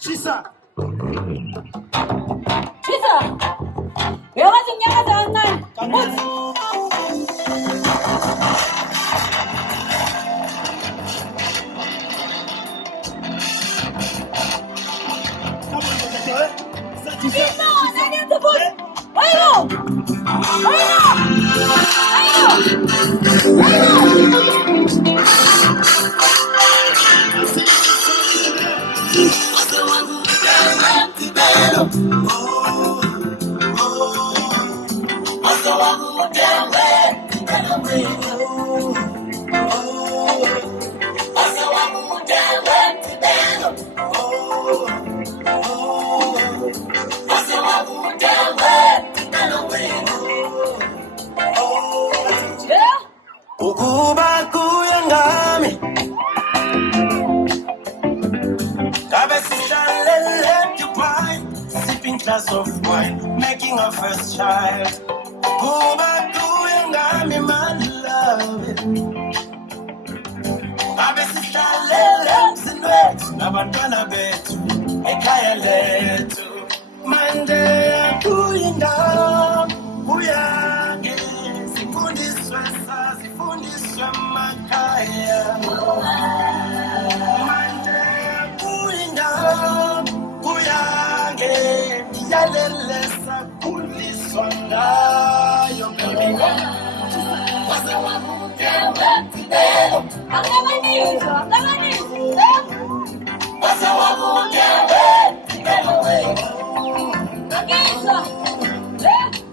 Chisa. Chisa. Wewe nyamaza ngani? Ukuba kuyangami Kabe sihlale Dubai sipping glass of wine making our first child Ukuba kuyangami my love Kabe sihlale mzinwethu nabantwana bethu ekhaya lethu manje kuyingami uyange sifundiswe sifundiswe makhaya manje kuyingami uyange yalele sakhuliswa ngayo baby wase wakudewe Akamanizwa. wase wakudewe Akizwa.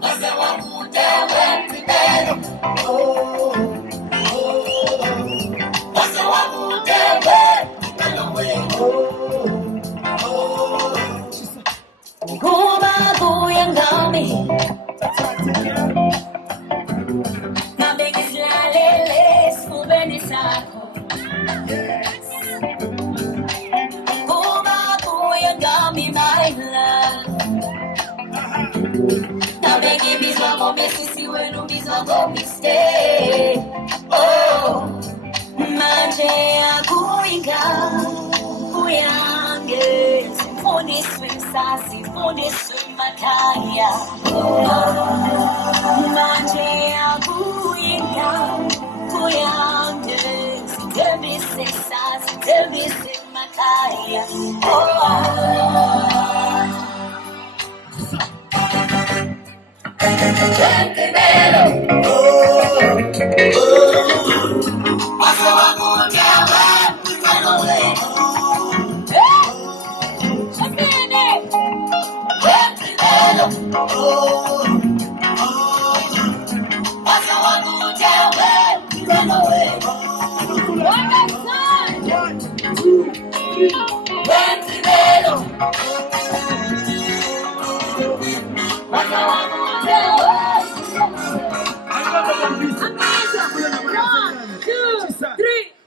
wase wakudewe wase wakudewe Ukuba kuyangami Mabengizlalele esifubeni sakho Ukuba kuyangami my love Mabengibizwa ngomesisi wenu bizwa ngomistake Oh manje akuyingami uyange sifundiswe sifundiswe makhaya manje akuyingami uyange sithembise sithembise makhaya WeMgqibelo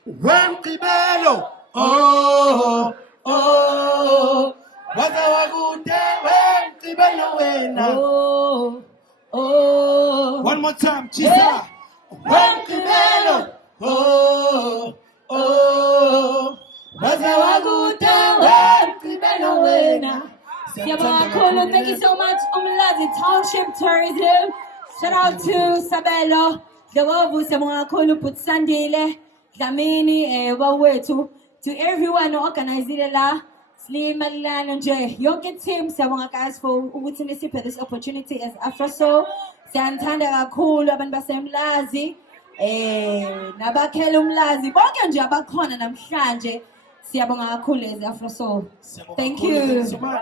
WeMgqibelo. Oh, oh. Waza wakude WeMgqibelo wena. Oh, oh. One more time, Chisa. WeMgqibelo. Oh, oh. Waza wakude WeMgqibelo wena. Siyabonga, thank you so much, UMLAZI Township Tourism. Shout out to Sabelo, Dwavu, siyabonga kakhulu Putsandile, Dlamini, wawethu, to everyone who organized la, Slim Malilana nje, yonke team, siyabonga guys for ukuthi nisiphe this opportunity as AFROSOUL. Siyanthanda kakhulu abantu baseMlazi, nabakhela uMlazi, bonke nje abakhona namhlanje. Siyabonga kakhulu as AFROSOUL. Thank you. So much.